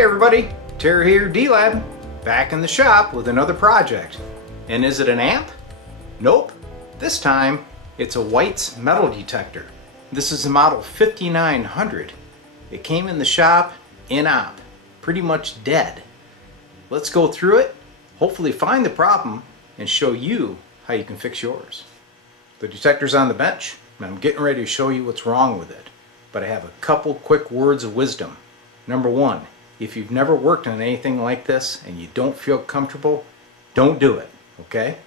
Hey everybody, Terry here, D-Lab, back in the shop with another project. And is it an amp? Nope. This time, it's a White's metal detector. This is the model 5900. It came in the shop in op, pretty much dead. Let's go through it, hopefully find the problem, and show you how you can fix yours. The detector's on the bench, and I'm getting ready to show you what's wrong with it. But I have a couple quick words of wisdom. Number one, if you've never worked on anything like this and you don't feel comfortable, don't do it, okay?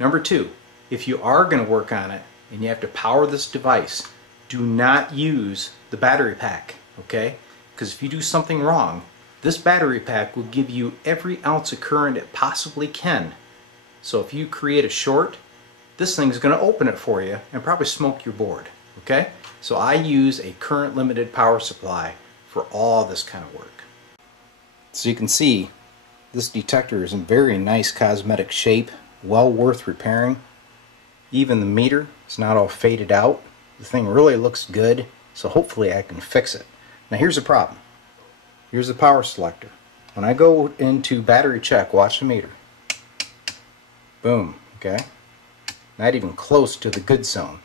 Number two, if you are going to work on it and you have to power this device, do not use the battery pack, okay? Because if you do something wrong, this battery pack will give you every ounce of current it possibly can. So if you create a short, this thing's going to open it for you and probably smoke your board, okay? So I use a current limited power supply for all this kind of work. So you can see this detector is in very nice cosmetic shape, well worth repairing. Even the meter is not all faded out. The thing really looks good, so hopefully I can fix it. Now here's the problem. Here's the power selector. When I go into battery check, watch the meter. Boom, okay? Not even close to the good zone.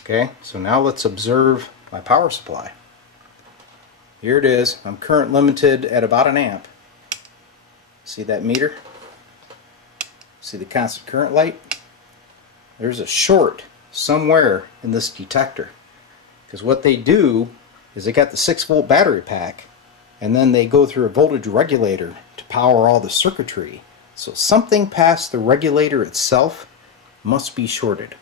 Okay, so now let's observe my power supply. Here it is. I'm current limited at about an amp. See that meter? See the constant current light? There's a short somewhere in this detector. Because what they do is they got the 6-volt battery pack and then they go through a voltage regulator to power all the circuitry. So something past the regulator itself must be shorted.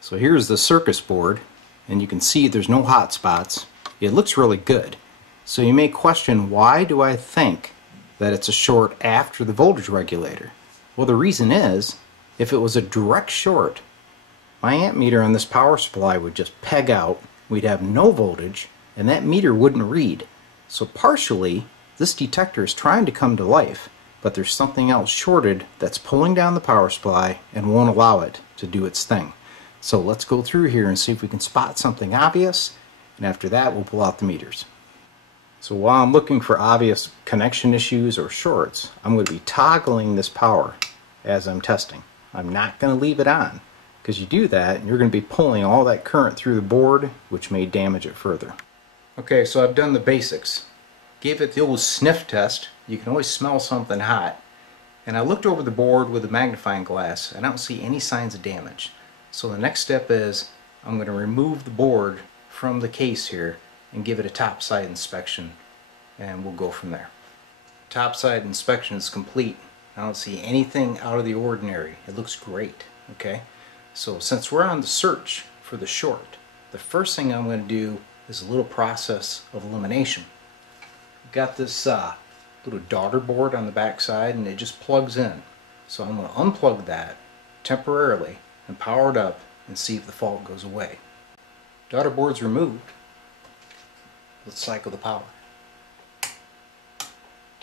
So here's the circuit board, and you can see there's no hot spots. It looks really good. So you may question, why do I think that it's a short after the voltage regulator? Well, the reason is, if it was a direct short, my amp meter on this power supply would just peg out, we'd have no voltage, and that meter wouldn't read. So partially, this detector is trying to come to life, but there's something else shorted that's pulling down the power supply and won't allow it to do its thing. So let's go through here and see if we can spot something obvious, and after that we'll pull out the meters. So while I'm looking for obvious connection issues or shorts, I'm going to be toggling this power as I'm testing. I'm not going to leave it on, because you do that and you're going to be pulling all that current through the board, which may damage it further. Okay, so I've done the basics. Gave it the old sniff test. You can always smell something hot. And I looked over the board with a magnifying glass and I don't see any signs of damage. So the next step is I'm going to remove the board from the case here and give it a topside inspection, and we'll go from there. Topside inspection is complete. I don't see anything out of the ordinary. It looks great. Okay, so since we're on the search for the short, the first thing I'm going to do is a little process of elimination. I've got this little daughter board on the back side and it just plugs in. So I'm going to unplug that temporarily and power it up and see if the fault goes away. Daughter board's removed. Let's cycle the power.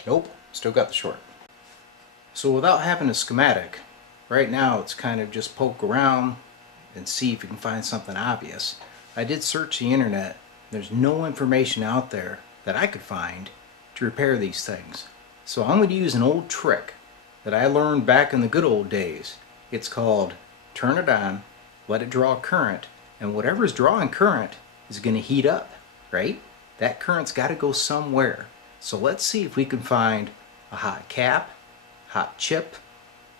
Nope, still got the short. So without having a schematic, right now it's kind of just poke around and see if you can find something obvious. I did search the internet. There's no information out there that I could find to repair these things. So I'm going to use an old trick that I learned back in the good old days. It's called turn it on, let it draw current, and whatever's drawing current is going to heat up, right? That current's got to go somewhere. So let's see if we can find a hot cap, hot chip,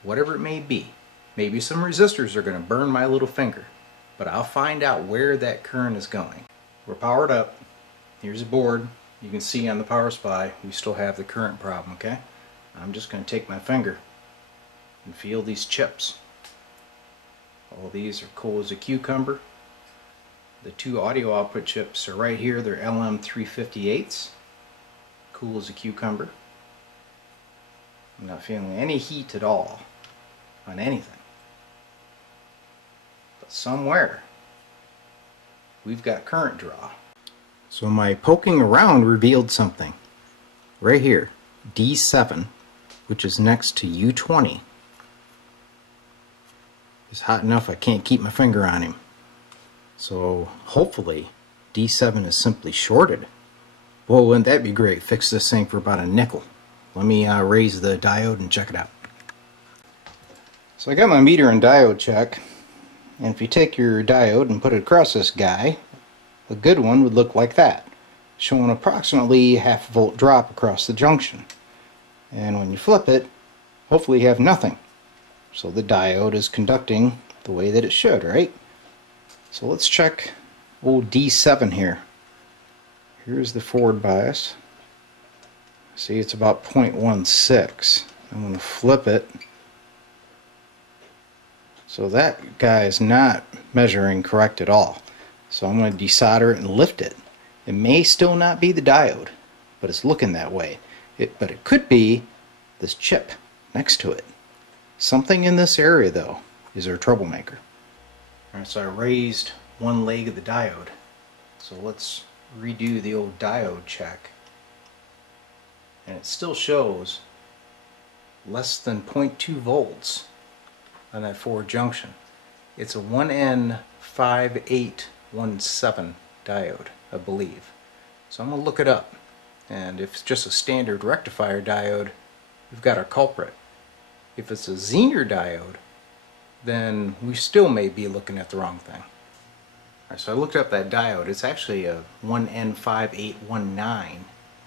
whatever it may be. Maybe some resistors are going to burn my little finger, but I'll find out where that current is going. We're powered up. Here's the board. You can see on the power supply we still have the current problem, okay? I'm just going to take my finger and feel these chips. All these are cool as a cucumber. The two audio output chips are right here. They're LM358s. Cool as a cucumber. I'm not feeling any heat at all on anything. But somewhere we've got current draw. So my poking around revealed something. Right here, D7, which is next to U20. It's hot enough I can't keep my finger on him. So hopefully D7 is simply shorted. Well, wouldn't that be great? Fix this thing for about a nickel. Let me raise the diode and check it out. So I got my meter and diode check, and if you take your diode and put it across this guy, a good one would look like that, showing approximately half a volt drop across the junction. And when you flip it, hopefully you have nothing. So the diode is conducting the way that it should, right? So let's check old D7 here. Here's the forward bias. See, it's about 0.16. I'm going to flip it. So that guy is not measuring correct at all. So I'm going to desolder it and lift it. It may still not be the diode, but it's looking that way. But it could be this chip next to it. Something in this area, though, is our troublemaker. Alright, so I raised one leg of the diode. So let's redo the old diode check. And it still shows less than 0.2 volts on that forward junction. It's a 1N5817 diode, I believe. So I'm going to look it up. And if it's just a standard rectifier diode, we've got our culprit. If it's a Zener diode, then we still may be looking at the wrong thing. Alright, so I looked up that diode. It's actually a 1N5819,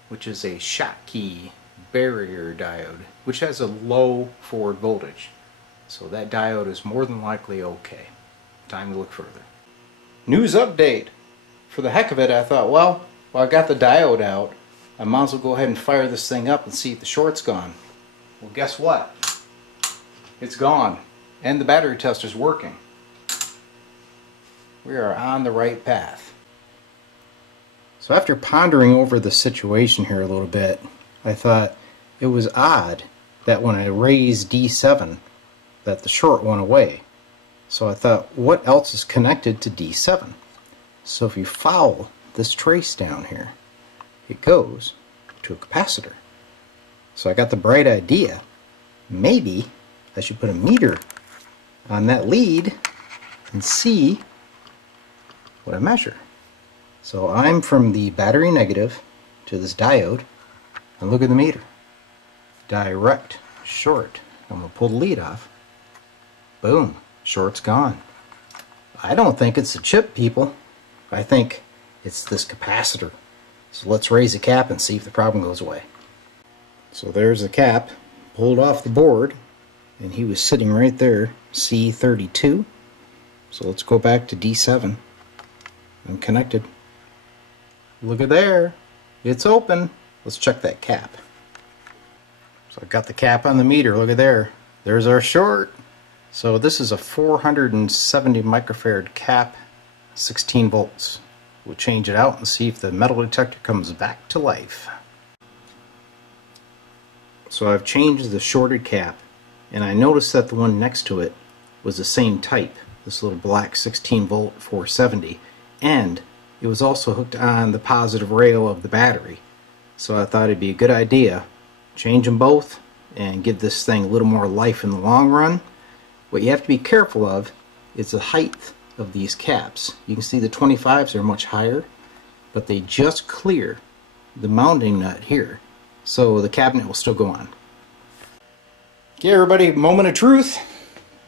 which is a Schottky barrier diode, which has a low forward voltage. So that diode is more than likely okay. Time to look further. News update! For the heck of it, I thought, well, while I got the diode out, I might as well go ahead and fire this thing up and see if the short's gone. Well, guess what? It's gone. And the battery test is working. We are on the right path. So after pondering over the situation here a little bit, I thought it was odd that when I raised D7 that the short went away. So I thought, what else is connected to D7? So if you follow this trace down here, it goes to a capacitor. So I got the bright idea, maybe I should put a meter on that lead and see what I measure. So I'm from the battery negative to this diode, and look at the meter. Direct short. I'm going to pull the lead off. Boom. Short's gone. I don't think it's the chip, people. I think it's this capacitor. So let's raise the cap and see if the problem goes away. So there's the cap pulled off the board, and he was sitting right there, C32. So let's go back to D7. I'm connected. Look at there. It's open. Let's check that cap. So I've got the cap on the meter. Look at there. There's our short. So this is a 470 microfarad cap, 16 volts. We'll change it out and see if the metal detector comes back to life. So I've changed the shorted cap, and I noticed that the one next to it was the same type, this little black 16 volt 470, and it was also hooked on the positive rail of the battery. So I thought it'd be a good idea, change them both and give this thing a little more life in the long run. What you have to be careful of is the height of these caps. You can see the 25s are much higher, but they just clear the mounting nut here, so the cabinet will still go on. Okay, everybody, moment of truth.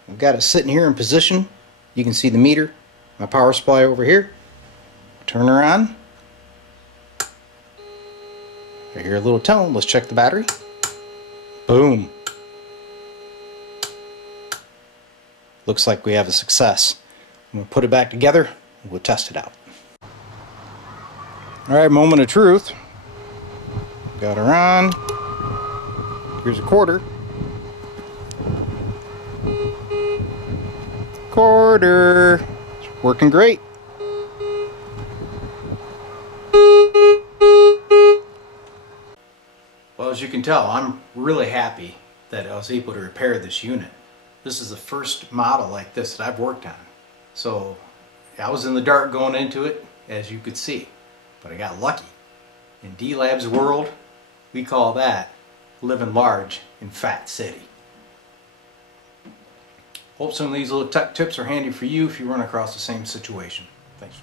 I've got it sitting here in position. You can see the meter, my power supply over here. Turn her on. I hear a little tone. Let's check the battery. Boom. Looks like we have a success. I'm going to put it back together and we'll test it out. Alright, moment of truth. Got her on. Here's a quarter. Quarter. It's working great. Well, as you can tell, I'm really happy that I was able to repair this unit. This is the first model like this that I've worked on. So I was in the dark going into it, as you could see, but I got lucky. In D-Lab's world, we call that living large in Fat City. Hope some of these little tech tips are handy for you if you run across the same situation. Thanks.